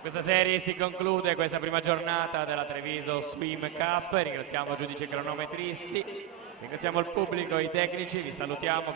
Questa serie si conclude questa prima giornata della Treviso Swim Cup. Ringraziamo i giudici cronometristi, ringraziamo il pubblico, i tecnici, vi salutiamo.